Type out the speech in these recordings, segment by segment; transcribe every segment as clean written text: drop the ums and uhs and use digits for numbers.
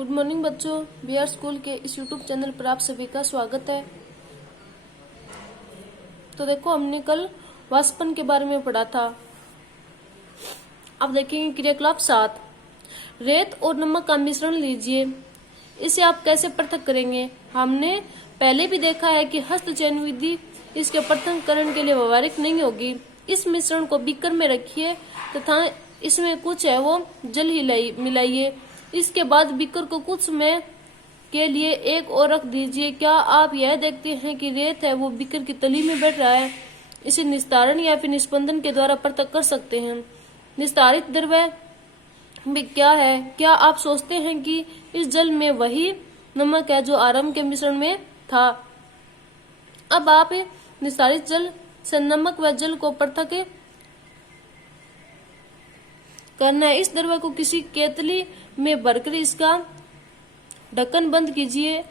Good morning बच्चों, Bihar school के इस यूट्यूब चैनल पर आप सभी का स्वागत है। तो देखो, हमने कल वाष्पन के बारे में पढ़ा था। अब देखेंगे क्रियाकलाप 7। रेत और नमक का मिश्रण लीजिए। इसे आप कैसे पृथक करेंगे? हमने पहले भी देखा है कि हस्तचयन विधि इसके पृथक्करण के लिए व्यवहारिक नहीं होगी। इस मिश्रण को बीकर में रखिए तथा इसमें कुछ है वो जल मिलाइए। इसके बाद बीकर को कुछ समय के लिए एक और रख दीजिए। क्या आप यह देखते हैं कि रेत है वो बीकर की तली में बैठ रहा है? इसे निस्तारण या फिर निस्पंदन के द्वारा पृथक कर सकते हैं। निस्तारित द्रव्य में क्या है? क्या आप सोचते हैं कि इस जल में वही नमक है जो आरंभ के मिश्रण में था? अब आप निस्तारित जल से नमक व जल को पृथक करना है। इस द्रव्य को किसी केतली में भरकर इसका ढक्कन बंद कीजिए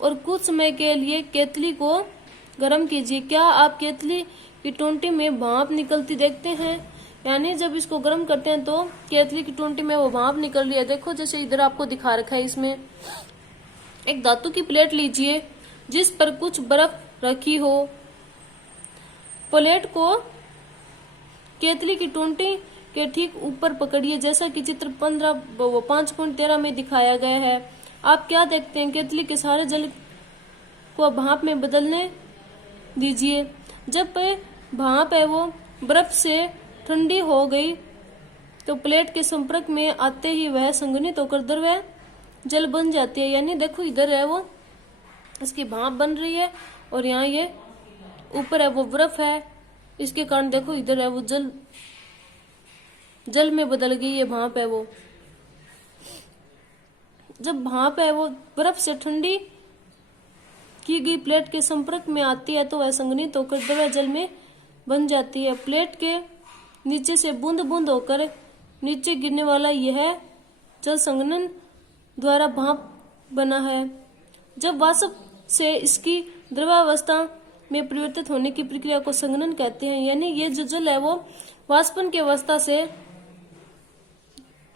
और कुछ समय के लिए केतली को गर्म कीजिए। क्या आप केतली की टोंटी में भाप निकलती देखते हैं? यानी जब इसको गर्म करते हैं तो केतली की टोंटी में वो भाप निकल रही है। देखो, जैसे इधर आपको दिखा रखा है। इसमें एक धातु की प्लेट लीजिए जिस पर कुछ बर्फ रखी हो। प्लेट को केतली की टोंटी के ठीक ऊपर पकड़िए, जैसा कि चित्र 5.13 में दिखाया गया है। आप क्या देखते हैं? केतली के सारे जल को भाप में बदलने दीजिए। जब भाप है वो बर्फ से ठंडी हो गई तो प्लेट के संपर्क में आते ही वह संघनित होकर द्रव्य जल बन जाती है। यानी देखो, इधर है वो इसकी भाप बन रही है और यहाँ ये ऊपर है वो बर्फ है। इसके कारण देखो, इधर है वो जल में बदल गई। ये भाप है वो, जब भाप है वो बर्फ से ठंडी की गई प्लेट के संपर्क में आती है तो वह संघनित होकर द्रव्य जल में बन जाती है। प्लेट के नीचे से बूंद बूंद होकर नीचे गिरने वाला यह जल संघनन द्वारा भाप बना है। जब वाष्प से इसकी द्रवावस्था में परिवर्तित होने की प्रक्रिया को संघनन कहते हैं। यानी ये जो जल है वो वाष्पन की अवस्था से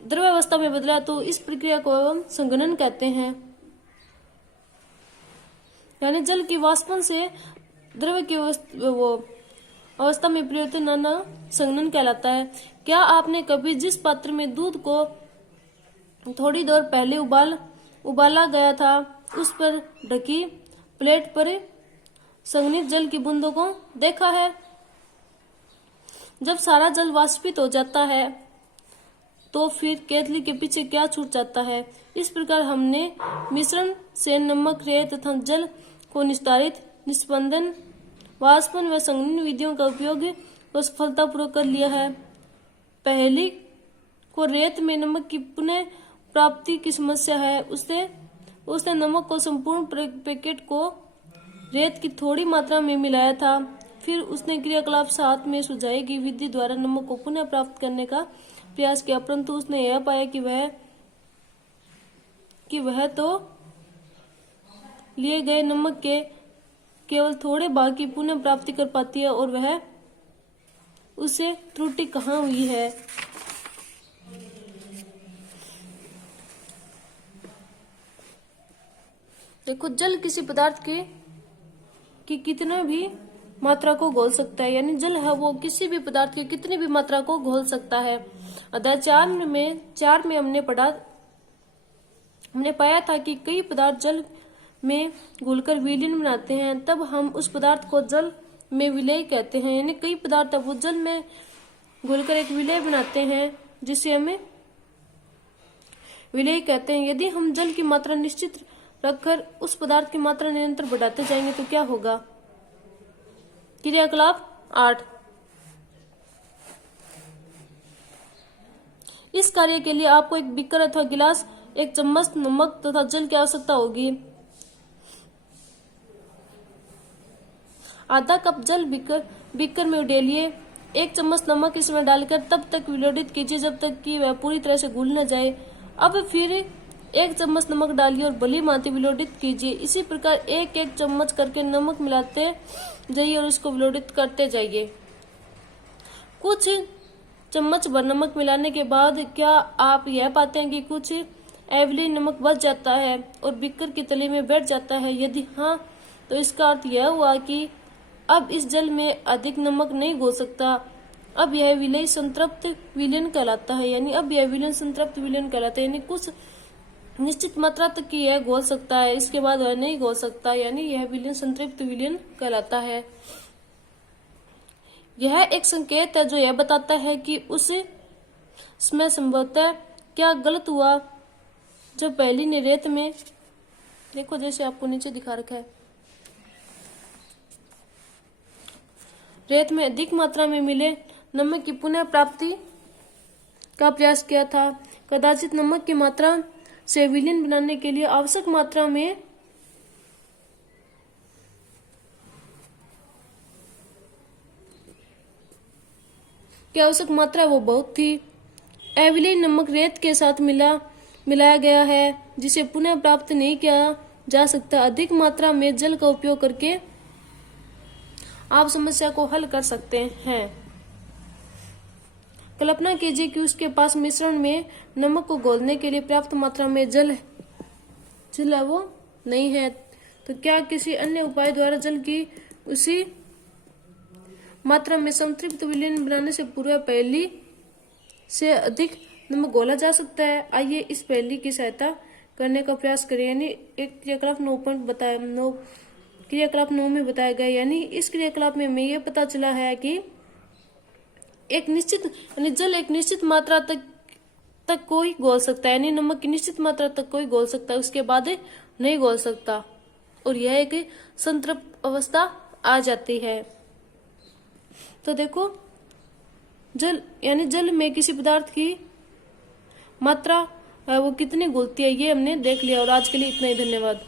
द्रवावस्था में बदला तो इस प्रक्रिया को संघनन कहते हैं। यानी जल की वाष्पन से द्रव्य की अवस्था में परिवर्तन आना संघनन कहलाता है। क्या आपने कभी जिस पात्र में दूध को थोड़ी देर पहले उबाला गया था उस पर ढकी प्लेट पर संघनित जल की बूंदों को देखा है? जब सारा जल वाष्पित हो जाता है तो फिर केतली के पीछे क्या छूट जाता है? इस प्रकार हमने मिश्रण से नमक, रेत तथा जल को निस्तारित, निस्पंदन, वाष्पन व संघनन विधियों का उपयोग सफलतापूर्वक कर लिया है। पहली को रेत में नमक की पुनः प्राप्ति की समस्या है। उसने नमक को संपूर्ण पैकेट को रेत की थोड़ी मात्रा में मिलाया था। फिर उसने क्रियाकलाप 7 में सुझाई गई विधि द्वारा नमक को पुनः प्राप्त करने का प्रयास किया, परंतु उसने यह पाया कि वह तो लिए गए नमक के केवल थोड़े भाग की पुनः प्राप्ति कर पाती है और वह उसे त्रुटि कहाँ हुई है। देखो, जल किसी पदार्थ की कितने भी मात्रा को घोल सकता है। यानी जल है वो किसी भी पदार्थ की कितनी भी मात्रा को घोल सकता है। अध्याय 4 में हमने पाया था कि कई पदार्थ जल में घुलकर विलीन बनाते हैं, तब हम उस पदार्थ को जल में विलय कहते हैं। यानी कई पदार्थ वो जल में घुलकर एक विलय बनाते हैं जिसे हमें विलय कहते हैं। यदि हम जल की मात्रा निश्चित रखकर उस पदार्थ की मात्रा निरंतर बढ़ाते जाएंगे तो क्या होगा? क्रियाकलाप 8। इस कार्य के लिए आपको एक बीकर अथवा गिलास, एक चम्मच नमक तथा जल की आवश्यकता होगी। आधा कप जल बीकर में उडेलिए। 1 चम्मच नमक इसमें डालकर तब तक विलोडित कीजिए जब तक कि वह पूरी तरह से घुल न जाए। अब फिर 1 चम्मच नमक डालिए और भली भांति विलोडित कीजिए। इसी प्रकार 1-1 चम्मच करके नमक मिलाते जाइए और इसको विलोडित करते जाइए। कुछ चम्मच भर नमक मिलाने के बाद क्या आप यह पाते हैं कि कुछ एविलिन नमक बच जाता है और बीकर के तले में बैठ जाता है? यदि हाँ, तो इसका अर्थ यह हुआ कि अब इस जल में अधिक नमक नहीं घोल सकता। अब यह विलय संतृप्त विलयन कहलाता है, यानी अब यह विलयन संतृप्त विलयन कहलाता है, यानी कुछ निश्चित मात्रा तक की यह घोल सकता है, इसके बाद वह नहीं घोल सकता, यानी यह विलयन संतृप्त विलयन कहलाता है। यह एक संकेत है जो यह बताता है कि उस समय संभवतः क्या गलत हुआ जब पहली ने रेत में, देखो जैसे आपको नीचे दिखा रखा है, रेत में अधिक मात्रा में मिले नमक की पुनः प्राप्ति का प्रयास किया था। कदाचित नमक की मात्रा से विलयन बनाने के लिए आवश्यक मात्रा में आवश्यक मात्रा वो बहुत थी। एविलिन नमक रेत के साथ मिलाया गया है जिसे पुनः प्राप्त नहीं किया जा सकता। अधिक मात्रा में जल का उपयोग करके आप समस्या को हल कर सकते हैं। कल्पना कीजिए कि उसके पास मिश्रण में नमक को घोलने के लिए पर्याप्त मात्रा में जल है वो नहीं है, तो क्या किसी अन्य उपाय द्वारा जल की उसी मात्रा में संतृप्त विलयन बनाने से पूर्व पहली से अधिक नमक घोला जा सकता है? आइए इस पहली की सहायता करने का प्रयास करें। यानी एक क्रियाकलाप 9 क्रियाकलाप 9 में बताया गया, यानी इस क्रियाकलाप में हमें यह पता चला है कि एक निश्चित यानी जल एक निश्चित मात्रा तक को ही घोल सकता है, यानी नमक की निश्चित मात्रा तक को ही घोल सकता है, उसके बाद नहीं घोल सकता, और यह एक संतृप्त अवस्था आ जाती है। तो देखो जल यानी जल में किसी पदार्थ की मात्रा वो कितनी घुलती है ये हमने देख लिया। और आज के लिए इतना ही, धन्यवाद।